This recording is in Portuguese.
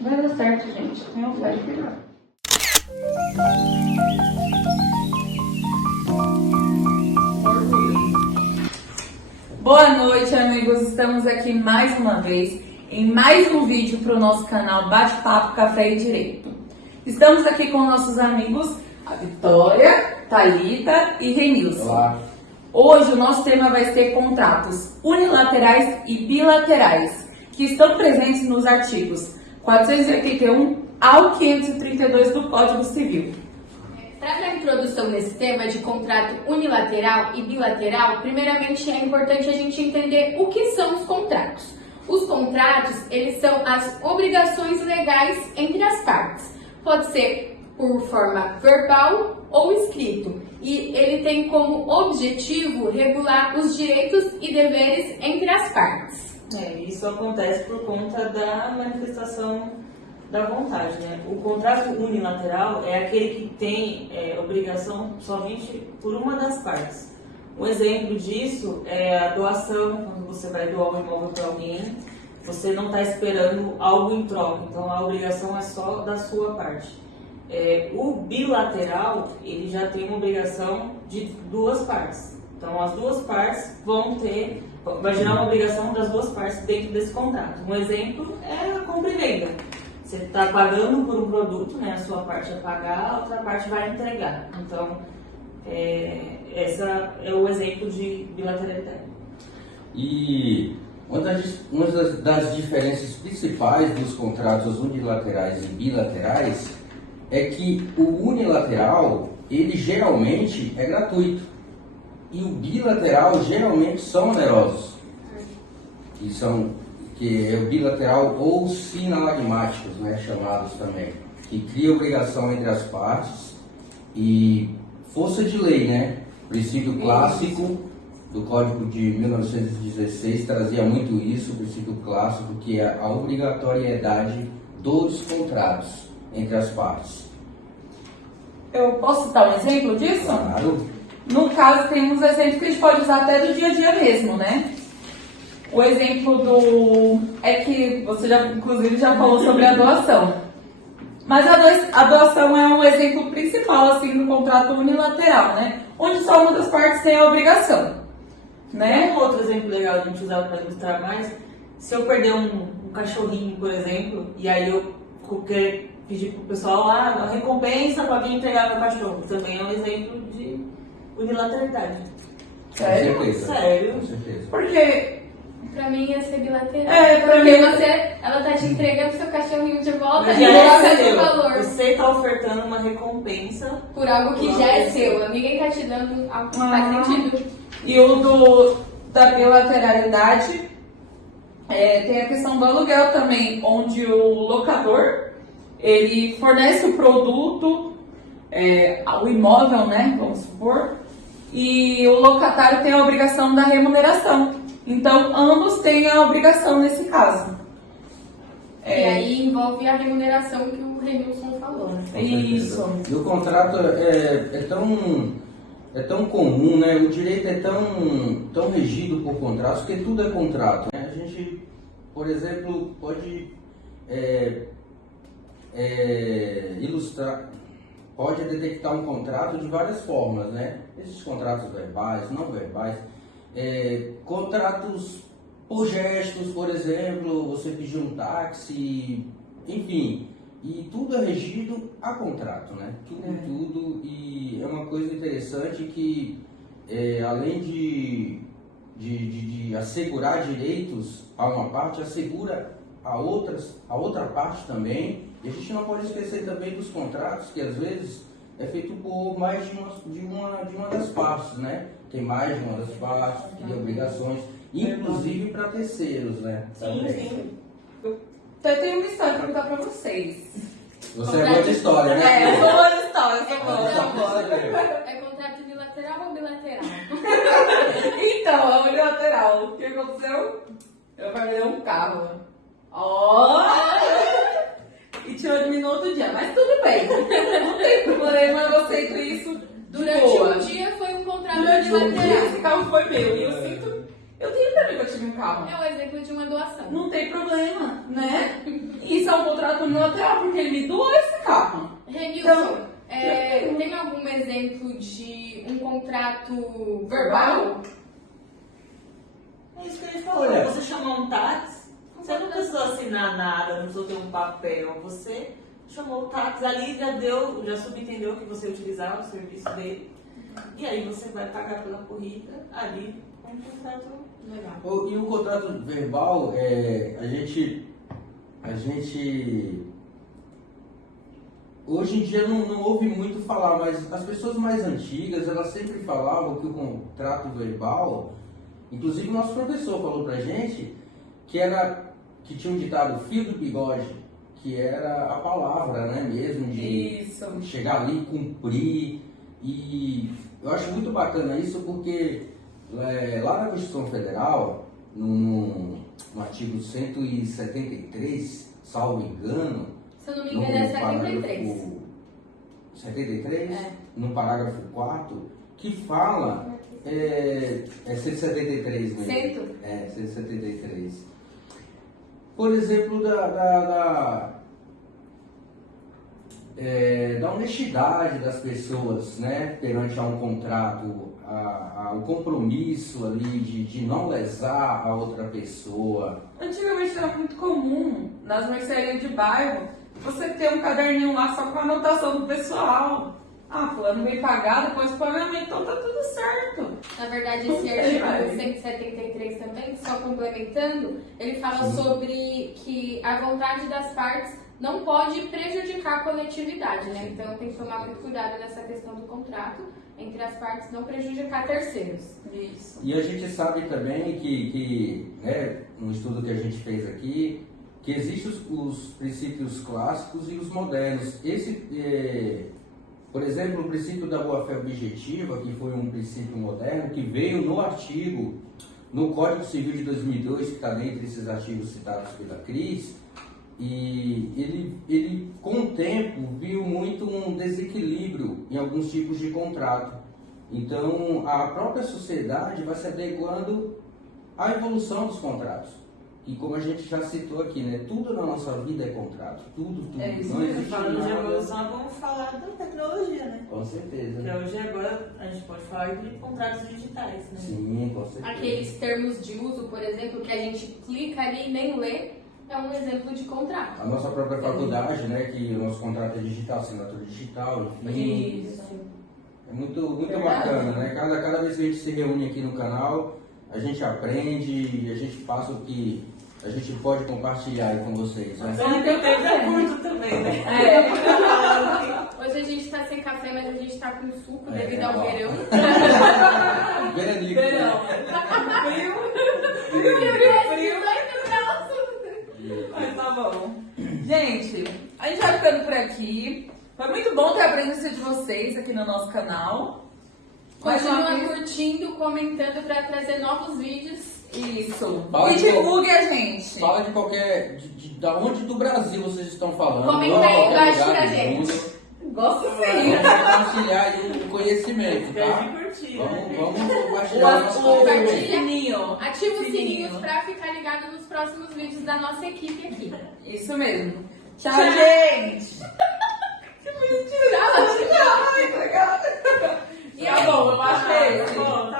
Vai dar certo, gente. Tenham fé de que vai. Boa noite, amigos. Estamos aqui mais uma vez em mais um vídeo para o nosso canal Bate-Papo Café e Direito. Estamos aqui com nossos amigos, a Vitória, Thalita e Renilson. Olá. Hoje o nosso tema vai ser contratos unilaterais e bilaterais, que estão presentes nos artigos 481 ao 532 do Código Civil. Para a introdução nesse tema de contrato unilateral e bilateral, primeiramente é importante a gente entender o que são os contratos. Os contratos, eles são as obrigações legais entre as partes. Pode ser por forma verbal ou escrito. E ele tem como objetivo regular os direitos e deveres entre as partes. Isso acontece por conta da manifestação da vontade, né? O contrato unilateral é aquele que tem obrigação somente por uma das partes. Um exemplo disso é a doação, quando você vai doar um imóvel para alguém, você não está esperando algo em troca, então a obrigação é só da sua parte. O bilateral, ele já tem uma obrigação de duas partes. Então as duas partes vai gerar uma obrigação das duas partes dentro desse contrato. Um exemplo é a compra e venda. Você está pagando por um produto, né? A sua parte é pagar, a outra parte vai entregar. Então, essa é o exemplo de bilateralidade. E uma das diferenças principais dos contratos unilaterais e bilaterais é que o unilateral, ele geralmente é gratuito. E o bilateral geralmente são onerosos. Que é o bilateral ou sinalagmáticos, né, chamados também, que cria obrigação entre as partes e força de lei, né? O princípio clássico do Código de 1916 trazia muito isso, o princípio clássico, que é a obrigatoriedade dos contratos entre as partes. Eu posso citar um exemplo disso? Claro. No caso, tem uns exemplos que a gente pode usar até do dia a dia mesmo, né? O exemplo é que você inclusive já falou sobre a doação. Mas a doação é um exemplo principal, assim, do contrato unilateral, né? Onde só uma das partes tem a obrigação, né? Um outro exemplo legal de a gente usar para ilustrar mais, se eu perder um cachorrinho, por exemplo, e aí eu quero pedir pro pessoal lá a recompensa para vir entregar meu cachorro, também é um exemplo de unilateralidade. Sério? Com certeza. Sério? Com certeza. Porque... Pra mim ia ser bilateral. pra porque mim... ela tá te entregando seu cachorrinho de volta Mas e já ela é tem seu. valor. Você está ofertando uma recompensa Por algo que já é seu. Ninguém tá te dando algo que faz sentido. E o da bilateralidade tem a questão do aluguel também, onde o locador ele fornece o produto, o imóvel, né, vamos supor, e o locatário tem a obrigação da remuneração. Então, ambos têm a obrigação nesse caso. E aí envolve a remuneração que o Renilson falou, né? Isso. E o contrato é tão comum, né? O direito é tão regido por contratos, porque tudo é contrato, né? A gente, por exemplo, pode ilustrar, pode detectar um contrato de várias formas, né? Esses contratos verbais, não verbais, contratos por gestos, por exemplo, você pediu um táxi, enfim, e tudo é regido a contrato, né? Tudo, e é uma coisa interessante que, além de assegurar direitos a uma parte, assegura a outra parte também. E a gente não pode esquecer também dos contratos, que às vezes é feito por mais de uma das partes, né? Tem mais de uma das partes, tem obrigações, inclusive para terceiros, né? Sim. Então, eu tenho uma história para contar para vocês. Você é boa de história, né? Eu sou boa de história, eu sou boa. É contrato unilateral ou bilateral? Então, é unilateral. O que aconteceu? Eu falei um carro. Ó! E tirou de mim no outro dia, mas tudo bem. Não tem problema, eu aceito isso. Durante boa. um dia foi um contrato Durante um dia unilateral. esse carro foi meu. E eu sinto Eu tenho pra mim que eu tive um carro. É o exemplo de uma doação. Não tem problema, né? Isso é um contrato unilateral, porque ele me doou esse carro. Renilson, tem algum exemplo de um contrato verbal? É isso que a gente falou. Olha. Você chamou um táxi, você não precisou assinar nada, não precisou ter um papel. Você chamou o táxi ali, já subentendeu que você utilizava o serviço dele. E aí você vai pagar pela corrida ali com um contrato legal. E o contrato verbal, a gente hoje em dia não ouve muito falar, mas as pessoas mais antigas, elas sempre falavam que o contrato verbal, inclusive o nosso professor falou pra gente, que tinha um ditado fio do bigode, que era a palavra, né, mesmo, de Isso. chegar ali e cumprir. E eu acho muito bacana isso porque lá na Constituição Federal, no artigo 173, salvo engano, Se eu não me engano, é 73. parágrafo 73, É. no parágrafo 4, que fala, é 173 mesmo. 173. Por exemplo, da honestidade das pessoas, né, perante a um contrato, o compromisso ali de não lesar a outra pessoa. Antigamente era muito comum, nas mercearias de bairro, você ter um caderninho lá só com a anotação do pessoal. Ah, fulano veio pagar, depois do pagamento, então tá tudo certo. Na verdade, esse artigo 173 também, só complementando, ele fala sobre que a vontade das partes não pode prejudicar a coletividade, né? Então tem que tomar muito cuidado nessa questão do contrato entre as partes, não prejudicar terceiros. Isso. E a gente sabe também que né, no estudo que a gente fez aqui, que existem os princípios clássicos e os modernos. Por exemplo, o princípio da boa-fé objetiva, que foi um princípio moderno, que veio no artigo, no Código Civil de 2002, que está dentre esses artigos citados pela Cris, e ele, com o tempo, viu muito um desequilíbrio em alguns tipos de contrato. Então, a própria sociedade vai se adequando à evolução dos contratos. E como a gente já citou aqui, né? Tudo na nossa vida é contrato. Tudo. É isso Não mesmo. existe Falando de nada. evolução, vamos falar da tecnologia, né? Com certeza. Porque hoje agora a gente pode falar de contratos digitais, né? Sim, com certeza. Aqueles termos de uso, por exemplo, que a gente clica ali e nem lê, é um exemplo de contrato. A nossa própria faculdade, né? Que o nosso contrato é digital, assinatura digital, enfim. Isso. É muito Verdade. bacana, né? Cada vez que a gente se reúne aqui no canal, a gente aprende, a gente passa o que a gente pode compartilhar aí com vocês, né? Só que tem tempo é curto também, né? Hoje a gente tá sem café, mas a gente tá com suco É, devido ao ó. verão. Veranico, Verão. Frio. Mas tá bom. Gente, a gente vai ficando por aqui. Foi muito bom ter a presença de vocês aqui no nosso canal. Mais uma Continua vez. curtindo, comentando para trazer novos vídeos. Isso. Fala E de divulgue a gente. Fala de qualquer. Da onde do Brasil vocês estão falando. Comenta Ou de aí qualquer embaixo lugar pra do gente. mundo. Gosto sim. Vamos compartilhar aí o conhecimento, Deve tá? curtir, né? Vamos compartilhar o nosso Compartilha. conhecimento. sininho. Ativa os Sininho. sininhos para ficar ligado nos próximos vídeos da nossa equipe aqui. Isso mesmo. Tchau, gente. Que bonitinho. Tchau. Tchau. Obrigada. E é bom, eu acho que é esse. Bom, tá